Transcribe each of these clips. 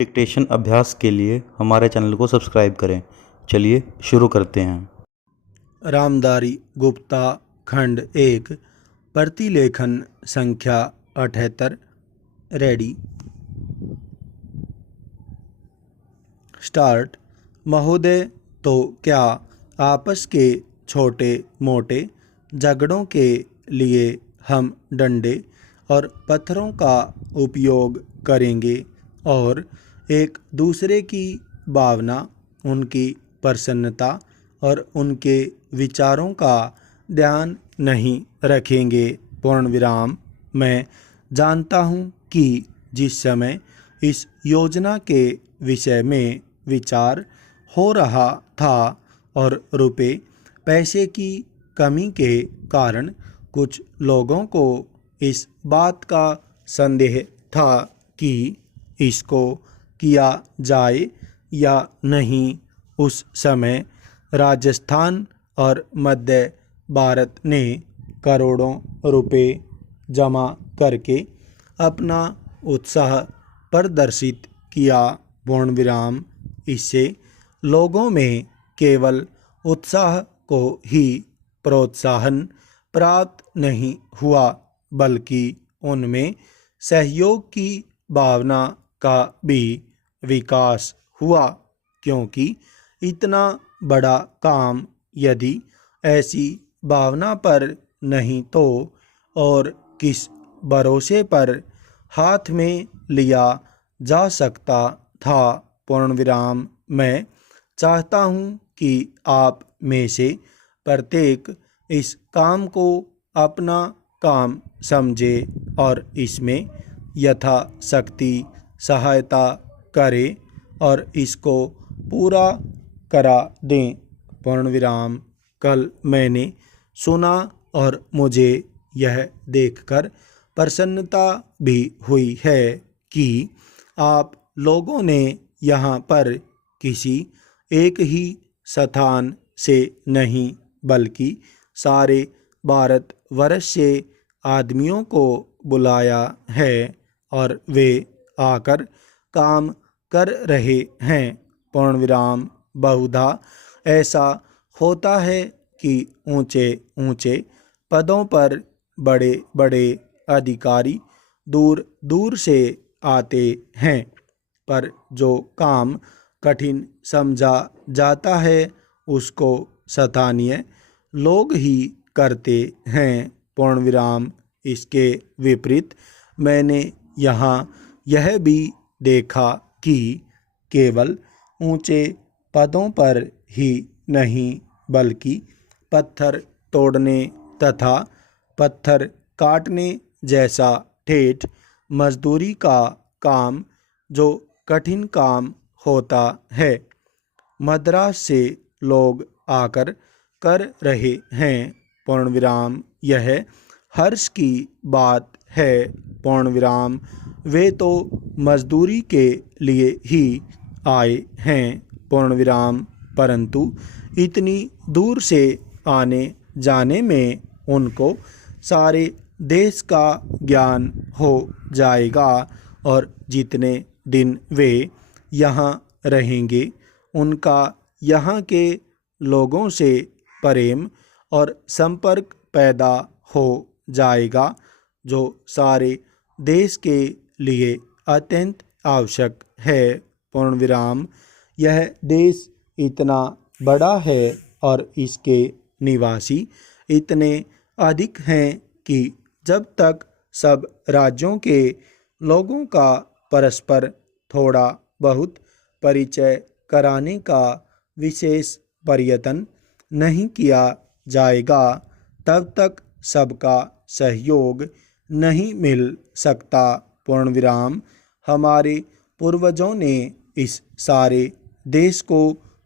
Dictation अभ्यास के लिए हमारे चैनल को सब्सक्राइब करें। चलिए शुरू करते हैं। रामधारी गुप्ता खंड 1 प्रतिलेखन संख्या 78 रेडी स्टार्ट। महोदय, तो क्या आपस के छोटे मोटे झगड़ों के लिए हम डंडे और पत्थरों का उपयोग करेंगे और एक दूसरे की भावना, उनकी प्रसन्नता और उनके विचारों का ध्यान नहीं रखेंगे? पूर्ण विराम। मैं जानता हूँ कि जिस समय इस योजना के विषय में विचार हो रहा था और रुपए पैसे की कमी के कारण कुछ लोगों को इस बात का संदेह था कि इसको किया जाए या नहीं, उस समय राजस्थान और मध्य भारत ने करोड़ों रुपए जमा करके अपना उत्साह प्रदर्शित किया। पूर्ण विराम। इससे लोगों में केवल उत्साह को ही प्रोत्साहन प्राप्त नहीं हुआ, बल्कि उनमें सहयोग की भावना का भी विकास हुआ, क्योंकि इतना बड़ा काम यदि ऐसी भावना पर नहीं तो और किस भरोसे पर हाथ में लिया जा सकता था? पूर्ण विराम। मैं चाहता हूँ कि आप में से प्रत्येक इस काम को अपना काम समझे और इसमें यथाशक्ति सहायता करे और इसको पूरा करा दें। पूर्ण विराम। कल मैंने सुना और मुझे यह देखकर प्रसन्नता भी हुई है कि आप लोगों ने यहाँ पर किसी एक ही स्थान से नहीं बल्कि सारे भारतवर्ष से आदमियों को बुलाया है और वे आकर काम कर रहे हैं। पूर्ण विराम। बहुधा ऐसा होता है कि ऊंचे ऊंचे पदों पर बड़े बड़े अधिकारी दूर दूर से आते हैं, पर जो काम कठिन समझा जाता है उसको स्थानीय लोग ही करते हैं। पूर्ण विराम। इसके विपरीत मैंने यहाँ यह भी देखा कि केवल ऊंचे पदों पर ही नहीं बल्कि पत्थर तोड़ने तथा पत्थर काटने जैसा ठेठ मजदूरी का काम, जो कठिन काम होता है, मद्रास से लोग आकर कर रहे हैं। पूर्ण विराम। यह हर्ष की बात है। पूर्ण विराम। वे तो मजदूरी के लिए ही आए हैं। पूर्ण विराम। परंतु इतनी दूर से आने जाने में उनको सारे देश का ज्ञान हो जाएगा और जितने दिन वे यहाँ रहेंगे उनका यहाँ के लोगों से प्रेम और संपर्क पैदा हो जाएगा, जो सारे देश के लिए अत्यंत आवश्यक है। पूर्ण विराम। यह देश इतना बड़ा है और इसके निवासी इतने अधिक हैं कि जब तक सब राज्यों के लोगों का परस्पर थोड़ा बहुत परिचय कराने का विशेष प्रयत्न नहीं किया जाएगा, तब तक सबका सहयोग नहीं मिल सकता। पूर्ण विराम। हमारे पूर्वजों ने इस सारे देश को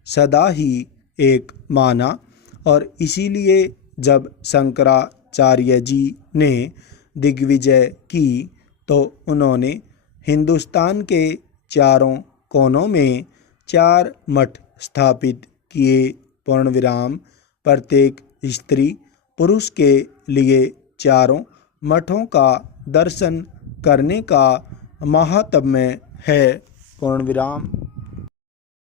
सदा ही एक माना और इसीलिए जब शंकराचार्य जी ने दिग्विजय की तो उन्होंने हिंदुस्तान के चारों कोनों में 4 मठ स्थापित किए। पूर्ण विराम। प्रत्येक स्त्री पुरुष के लिए चारों मठों का दर्शन करने का महात्म्य है। पूर्ण विराम